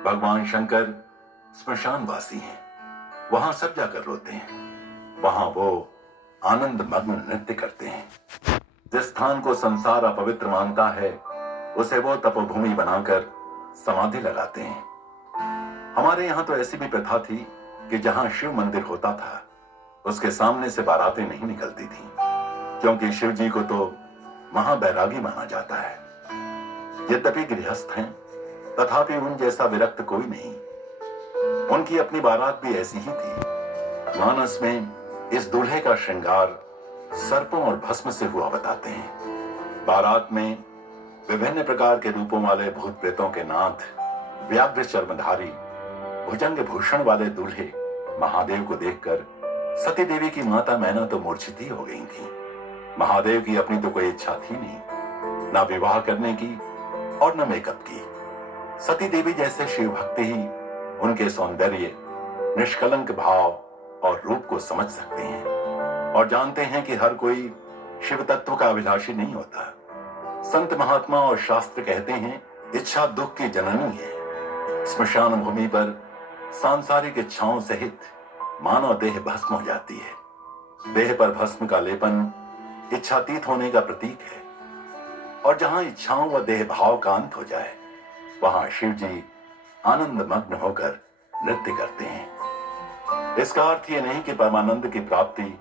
भगवान शंकर स्मशानवासी हैं, वहां सब जाकर रोते हैं। वहां वो आनंद मग्न नृत्य करते हैं। जिस स्थान को संसार अपवित्र मानता है उसे वो तपोभूमि बनाकर समाधि लगाते हैं। हमारे यहाँ तो ऐसी भी प्रथा थी कि जहां शिव मंदिर होता था उसके सामने से बारातें नहीं निकलती थी, क्योंकि शिव जी को तो महाबैरागी माना जाता है। यद्यपि गृहस्थ हैं, तथापि उन जैसा विरक्त कोई नहीं। उनकी अपनी बारात भी ऐसी ही थी। मानस में इस दूल्हे का श्रृंगार सर्पों और भस्म से हुआ बताते हैं। बारात में विभिन्न प्रकार के रूपों वाले भूत प्रेतों के नाथ, व्याघ्र चर्मधारी, भुजंग भूषण वाले दूल्हे महादेव को देखकर सती देवी की माता मैना तो मूर्छित ही हो गई थी। महादेव की अपनी तो कोई इच्छा थी नहीं, ना विवाह करने की और न मेकअप की। सती देवी जैसे शिव भक्ति ही उनके सौंदर्य, निष्कलंक भाव और रूप को समझ सकते हैं और जानते हैं कि हर कोई शिव तत्व का अभिलाषी नहीं होता। संत महात्मा और शास्त्र कहते हैं इच्छा दुख की जननी है। स्मशान भूमि पर सांसारिक इच्छाओं सहित मानव देह भस्म हो जाती है। देह पर भस्म का लेपन इच्छातीत होने का प्रतीक है, और जहां इच्छाओं व देह भाव का अंत हो जाए वहां शिव जी आनंद मग्न होकर नृत्य करते हैं। इसका अर्थ यह नहीं कि परमानंद की प्राप्ति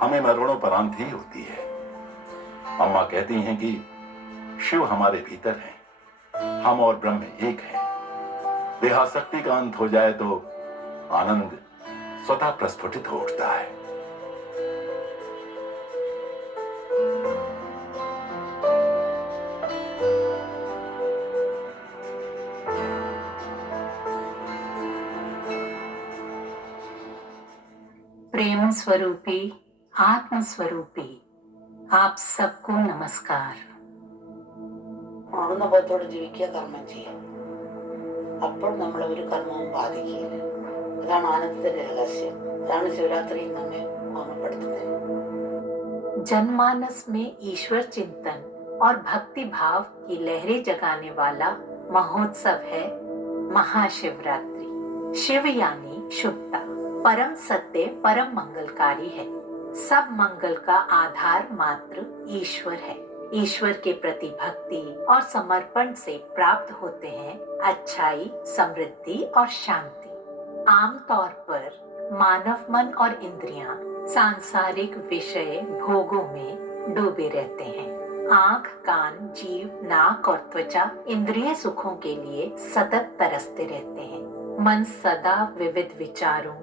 हमें मरणोपरांत ही होती है। अम्मा कहती हैं कि शिव हमारे भीतर है, हम और ब्रह्म एक है। देहासक्ति का अंत हो जाए तो आनंद स्वतः प्रस्फुटित हो उठता है। प्रेम स्वरूपी, आत्म स्वरूपी आप सबको नमस्कार। ആണുന്നപത്തോടെ ജീവിക്കുക, കർമ്മം ചെയ്യുക. അപ്പോൾ നമ്മളെ ഒരു കർമ്മവും ബാധിക്കില്ല. അതാണ് ആനന്ദത്തിന്റെ രഹസ്യം. അതാണ് ശിവരാത്രി നമ്മെ ഓർമ്മപ്പെടുത്തുന്നത്. जनमानस में ईश्वर चिंतन और भक्ति भाव की लहरें जगाने वाला महोत्सव है महाशिवरात्रि। शिव यानी शुद्धता, परम सत्य, परम मंगलकारी है। सब मंगल का आधार मात्र ईश्वर है। ईश्वर के प्रति भक्ति और समर्पण से प्राप्त होते हैं अच्छाई, समृद्धि और शांति। आमतौर पर मानव मन और इंद्रियां सांसारिक विषय भोगों में डूबे रहते हैं। आँख, कान, जीव, नाक और त्वचा इंद्रिय सुखों के लिए सतत तरसते रहते हैं। मन सदा विविध विचारों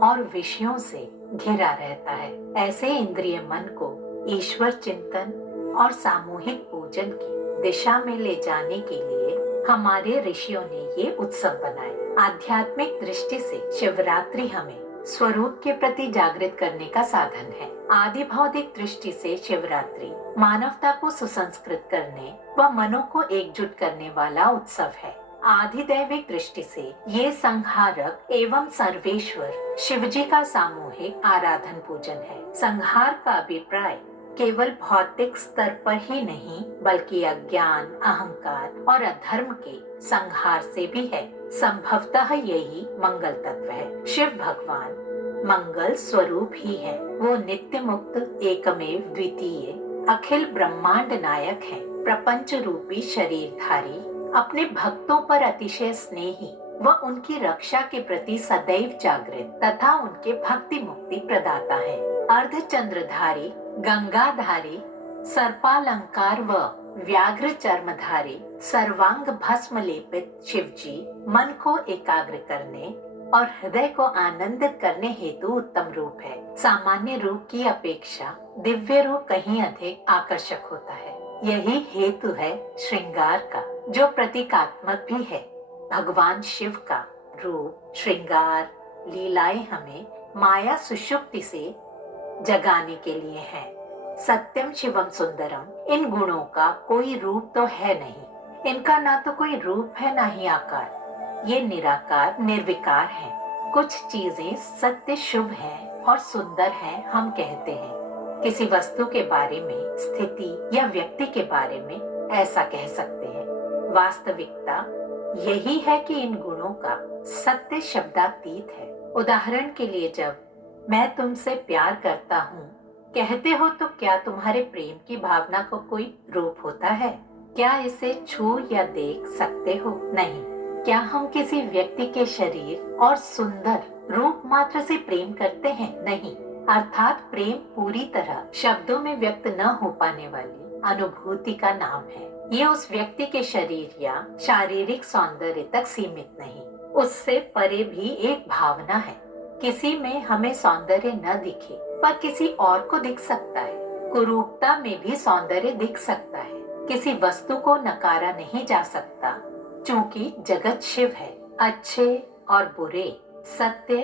और विषयों से घिरा रहता है। ऐसे इंद्रिय मन को ईश्वर चिंतन और सामूहिक पूजन की दिशा में ले जाने के लिए हमारे ऋषियों ने ये उत्सव बनाए। आध्यात्मिक दृष्टि से शिवरात्रि हमें स्वरूप के प्रति जागृत करने का साधन है। आदि भौतिक दृष्टि से शिवरात्रि मानवता को सुसंस्कृत करने व मनों को एकजुट करने वाला उत्सव है। आधिदैविक दृष्टि से ये संहारक एवं सर्वेश्वर शिवजी का सामूहिक आराधन पूजन है। संहार का अभिप्राय केवल भौतिक स्तर पर ही नहीं बल्कि अज्ञान, अहंकार और अधर्म के संहार से भी है। संभवतः यही मंगल तत्व है। शिव भगवान मंगल स्वरूप ही है। वो नित्य मुक्त, एकमेव द्वितीय, अखिल ब्रह्मांड नायक है। प्रपंच रूपी शरीरधारी, अपने भक्तों पर अतिशय स्नेही व उनकी रक्षा के प्रति सदैव जागृत तथा उनके भक्ति मुक्ति प्रदाता है। अर्धचंद्रधारी, गंगाधारी, सर्पालंकार व व्याघ्र चर्मधारी, सर्वांग भस्म लेपित शिवजी मन को एकाग्र करने और हृदय को आनंदित करने हेतु उत्तम रूप है। सामान्य रूप की अपेक्षा दिव्य रूप कहीं अधिक आकर्षक होता है। यही हेतु है श्रृंगार का, जो प्रतीकात्मक भी है। भगवान शिव का रूप, श्रृंगार, लीलाएं हमें माया सुषुप्ति से जगाने के लिए है। सत्यम शिवम सुंदरम, इन गुणों का कोई रूप तो है नहीं। इनका ना तो कोई रूप है ना ही आकार। ये निराकार, निर्विकार हैं। कुछ चीजें सत्य, शुभ हैं और सुंदर हैं हम कहते हैं। किसी वस्तु के बारे में, स्थिति या व्यक्ति के बारे में ऐसा कह सकते हैं। वास्तविकता यही है कि इन गुणों का सत्य शब्दातीत है। उदाहरण के लिए, जब मैं तुमसे प्यार करता हूँ कहते हो तो क्या तुम्हारे प्रेम की भावना को कोई रूप होता है? क्या इसे छू या देख सकते हो? नहीं। क्या हम किसी व्यक्ति के शरीर और सुंदर रूप मात्र से प्रेम करते हैं? नहीं। अर्थात प्रेम पूरी तरह शब्दों में व्यक्त न हो पाने वाली अनुभूति का नाम है। ये उस व्यक्ति के शरीर या शारीरिक सौंदर्य तक सीमित नहीं, उससे परे भी एक भावना है। किसी में हमें सौंदर्य न दिखे पर किसी और को दिख सकता है। कुरूपता में भी सौंदर्य दिख सकता है। किसी वस्तु को नकारा नहीं जा सकता, क्योंकि जगत शिव है। अच्छे और बुरे, सत्य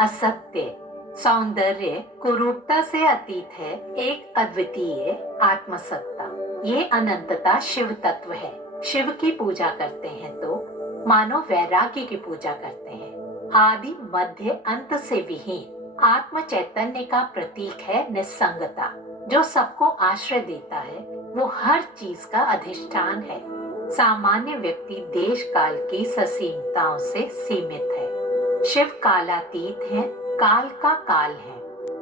असत्य, सौंदर्य कुरूपता से अतीत है एक अद्वितीय आत्मसत्ता। ये अनंतता शिव तत्व है। शिव की पूजा करते हैं तो मानो वैराग्य की पूजा करते हैं। आदि मध्य अंत से विहीन आत्म चैतन्य का प्रतीक है निस्संगता। जो सबको आश्रय देता है वो हर चीज का अधिष्ठान है। सामान्य व्यक्ति देश काल की ससीमताओं से सीमित है। शिव कालातीत है, काल का काल है।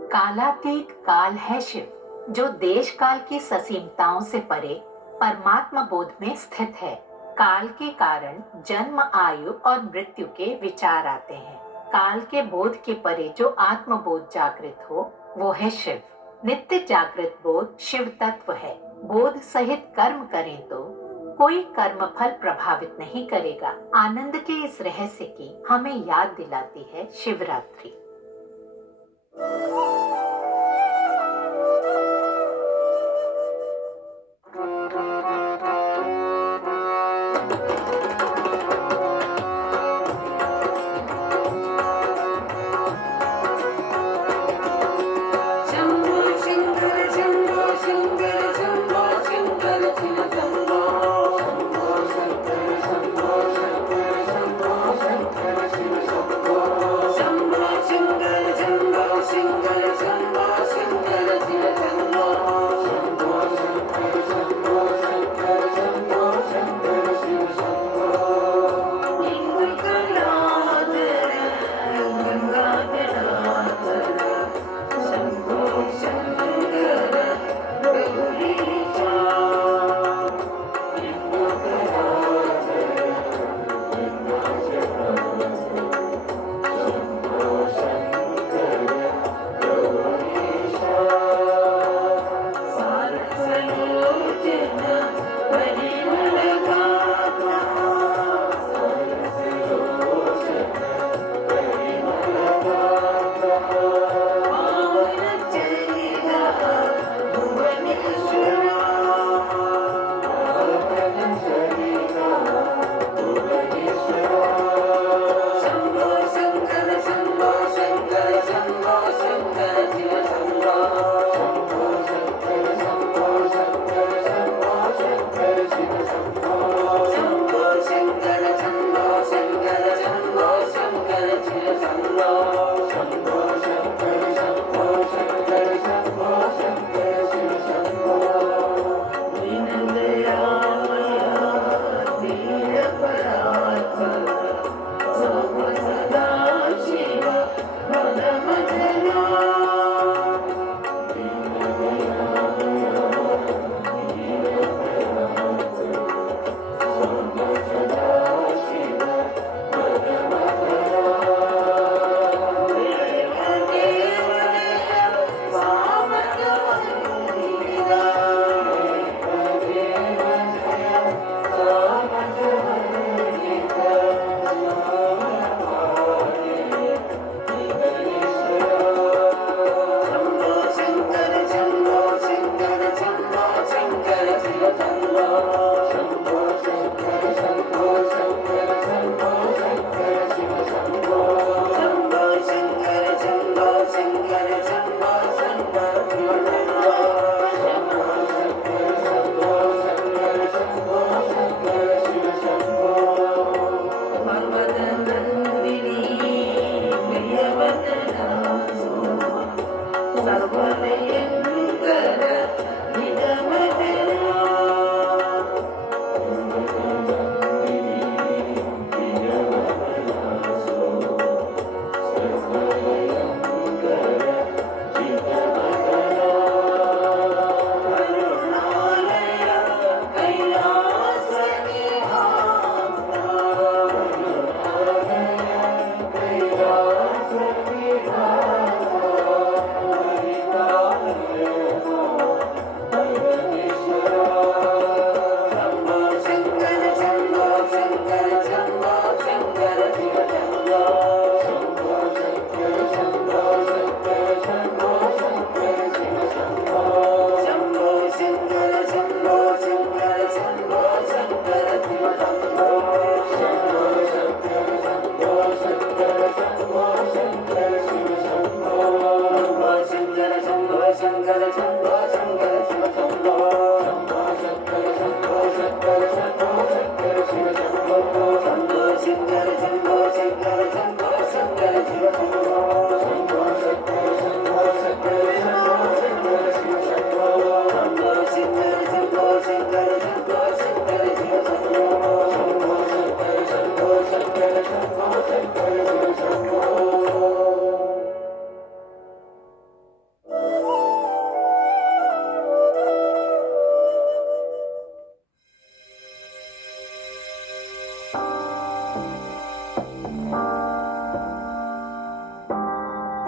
कालातीत काल है शिव, जो देश काल की ससीमताओं से परे परमात्मा बोध में स्थित है। काल के कारण जन्म, आयु और मृत्यु के विचार आते हैं। काल के बोध के परे जो आत्मबोध जागृत हो वो है शिव। नित्य जागृत बोध शिव तत्व है। बोध सहित कर्म करें तो कोई कर्म फल प्रभावित नहीं करेगा। आनंद के इस रहस्य की हमें याद दिलाती है Shivratri. Shambho Shambho Shambho Shambho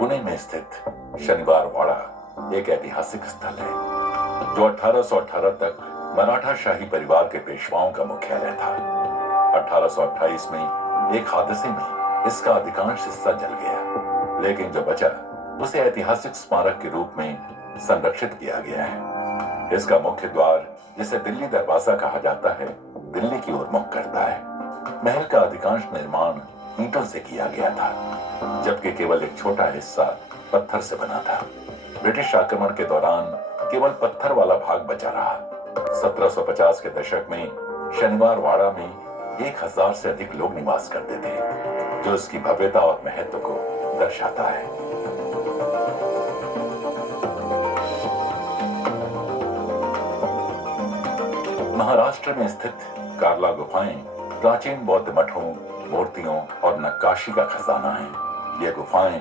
Pune में स्थित शनिवार वाड़ा एक ऐतिहासिक स्थल है जो 1818 तक मराठा शाही परिवार के पेशवाओं का मुख्यालय था। 1828 में एक हादसे में इसका अधिकांश हिस्सा जल गया, लेकिन जो बचा उसे ऐतिहासिक स्मारक के रूप में संरक्षित किया गया है। इसका मुख्य द्वार, जिसे दिल्ली दरवाजा कहा जाता है, दिल्ली की ओर मुख करता है। महल का अधिकांश निर्माण ईंटों से किया गया था, जबकि केवल एक छोटा हिस्सा पत्थर से बना था। ब्रिटिश आक्रमण के दौरान केवल पत्थर वाला भाग बचा रहा। 1750 के दशक में शनिवार वाड़ा में 1000 से अधिक लोग निवास करते थे, जो इसकी भव्यता और महत्व को दर्शाता है। महाराष्ट्र में स्थित कार्ला गुफाएं प्राचीन बौद्ध मठों, मूर्तियों और नक्काशी का खजाना है। ये गुफाएं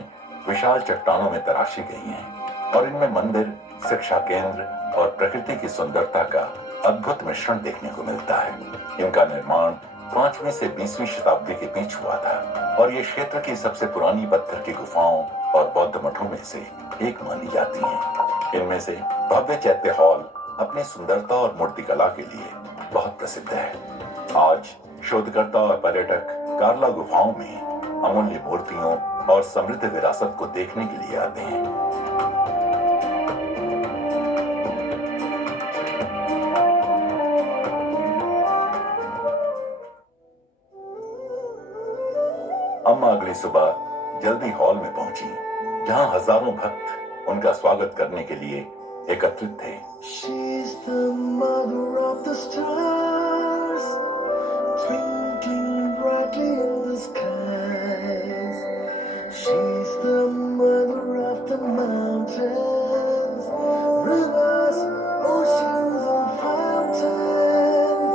विशाल चट्टानों में तराशी गई हैं और इनमें मंदिर, शिक्षा केंद्र और प्रकृति की सुंदरता का अद्भुत मिश्रण देखने को मिलता है। इनका निर्माण 5वीं से 20वीं शताब्दी के बीच हुआ था और ये क्षेत्र की सबसे पुरानी पत्थर की गुफाओं और बौद्ध मठों में से एक मानी जाती हैं। इनमें से भव्य चैत्य हॉल अपनी सुंदरता और मूर्तिकला के लिए बहुत प्रसिद्ध है। आज शोधकर्ता और पर्यटक कार्ला गुफाओं में अमूल्य मूर्तियों और समृद्ध विरासत को देखने के लिए आते हैं। अम्मा अगली सुबह जल्दी हॉल में पहुंची, जहां हजारों भक्त उनका स्वागत करने के लिए एकत्रित थे। She's the mother of the stars, twinkling brightly in the skies. She's the mother of the mountains, rivers, oceans and fountains.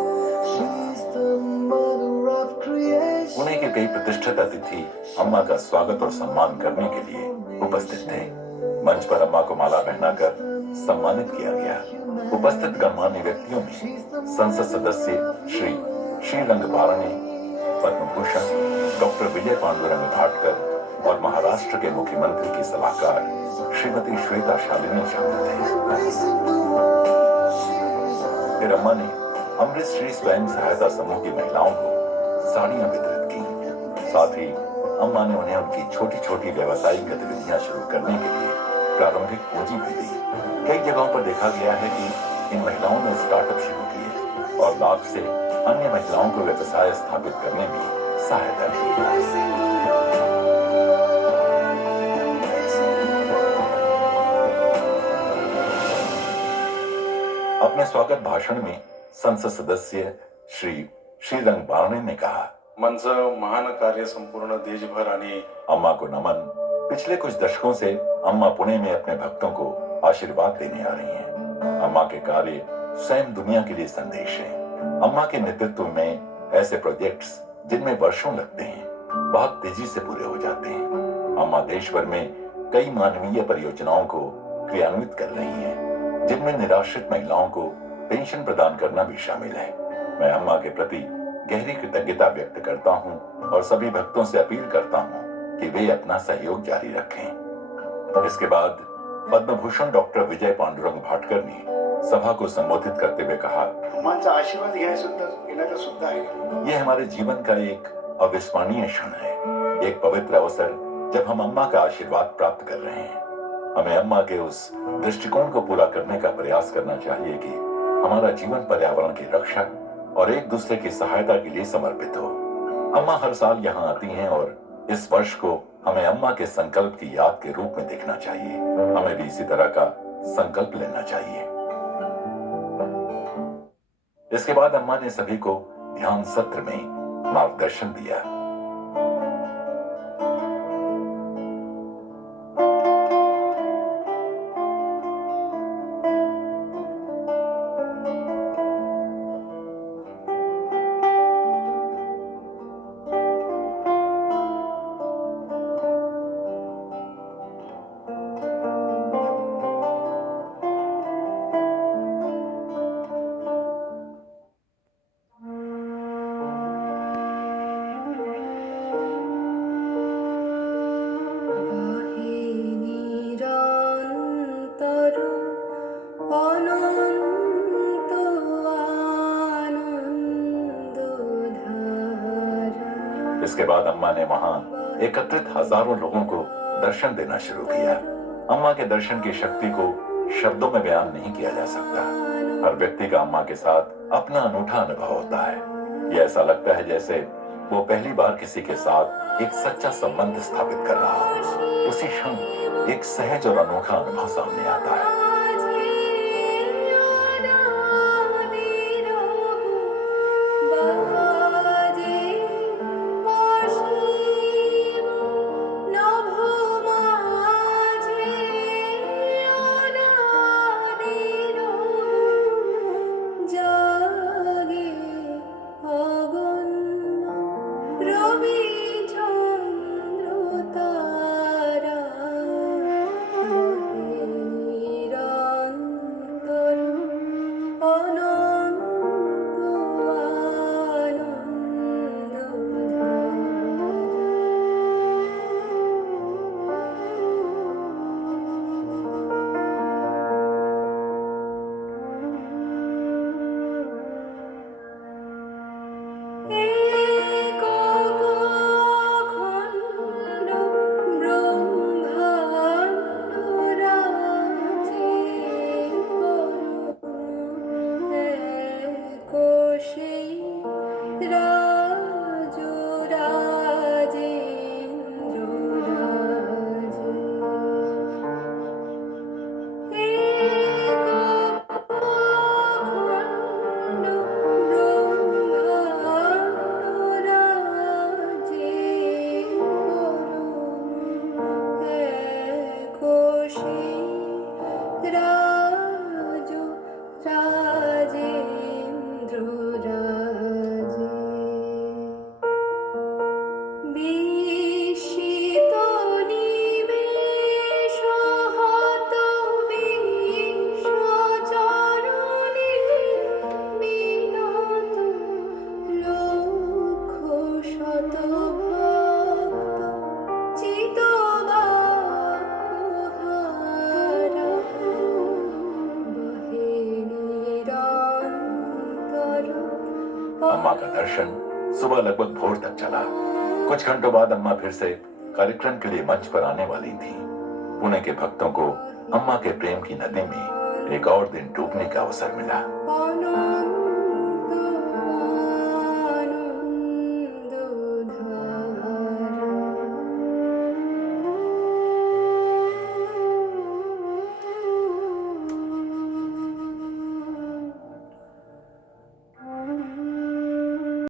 She's the mother of creation. Pune के कई प्रतिष्ठित अतिथि अम्मा का स्वागत और सम्मान करने के लिए उपस्थित थे। मंच पर अम्मा को माला पहनाकर सम्मानित किया गया। उपस्थित गणमान्य व्यक्तियों में संसद सदस्य श्री श्रीरंग बारणे, पद्म भूषण डॉक्टर विजय पांडुरंग भाटकर और महाराष्ट्र के मुख्यमंत्री की सलाहकार श्रीमती श्वेता शालिनी शामिल थे। फिर अम्मा ने अमृत श्री स्वयं सहायता समूह की महिलाओं को साड़ियां वितरित की। साथ ही अम्मा ने उन्हें उनकी छोटी छोटी व्यावसायिक गतिविधियां शुरू करने के लिए प्रारंभिक पूंजी भी दी। कई जगहों पर देखा गया है कि इन महिलाओं ने स्टार्टअप शुरू किए और लाभ से अन्य महिलाओं को व्यवसाय स्थापित करने में सहायता की। अपने स्वागत भाषण में संसद सदस्य श्री श्रीरंग बारणे ने कहा, मंचं महान कार्य संपूर्ण देशभर आणि अम्मा को नमन। पिछले कुछ दशकों से अम्मा पुणे में अपने भक्तों को आशीर्वाद देने आ रही हैं। अम्मा के कार्य स्वयं दुनिया के लिए संदेश है। अम्मा के नेतृत्व में ऐसे प्रोजेक्ट्स जिनमें वर्षों लगते हैं, बहुत तेजी से पूरे हो जाते हैं। अम्मा देश भर में कई मानवीय परियोजनाओं को क्रियान्वित कर रही हैं, जिनमें निराश्रित महिलाओं को पेंशन प्रदान करना भी शामिल है। मैं अम्मा के प्रति गहरी कृतज्ञता व्यक्त करता हूं और सभी भक्तों से अपील करता हूं कि वे अपना सहयोग जारी रखें। इसके बाद पद्म भूषण डॉक्टर विजय पांडुरंग भाटकर ने सभा को संबोधित करते हुए कहा, अम्मांचा आशीर्वाद घेण्याचा सुद्धा आहे। यह हमारे जीवन का एक अविस्मरणीय क्षण है, एक पवित्र अवसर जब हम अम्मा का आशीर्वाद प्राप्त कर रहे हैं। हमें अम्मा के उस दृष्टिकोण को पूरा करने का प्रयास करना चाहिए कि हमारा जीवन पर्यावरण की रक्षा और एक दूसरे की सहायता के लिए समर्पित हो। अम्मा हर साल यहाँ आती हैं और इस वर्ष को हमें अम्मा के संकल्प की याद के रूप में देखना चाहिए। हमें भी इसी तरह का संकल्प लेना चाहिए। इसके बाद अम्मा ने सभी को ध्यान सत्र में मार्गदर्शन दिया। इसके बाद अम्मा ने वहां एकत्रित हजारों लोगों को दर्शन देना शुरू किया। अम्मा के दर्शन की शक्ति को शब्दों में बयान नहीं किया जा सकता। हर व्यक्ति का अम्मा के साथ अपना अनूठा अनुभव होता है। ये ऐसा लगता है जैसे वो पहली बार किसी के साथ एक सच्चा संबंध स्थापित कर रहा हो। उसी क्षण एक सहज और अनोखा अनुभव सामने आता है। अम्मा का दर्शन सुबह लगभग भोर तक चला। कुछ घंटों बाद अम्मा फिर से कार्यक्रम के लिए मंच पर आने वाली थी। पुणे के भक्तों को अम्मा के प्रेम की नदी में एक और दिन डूबने का अवसर मिला।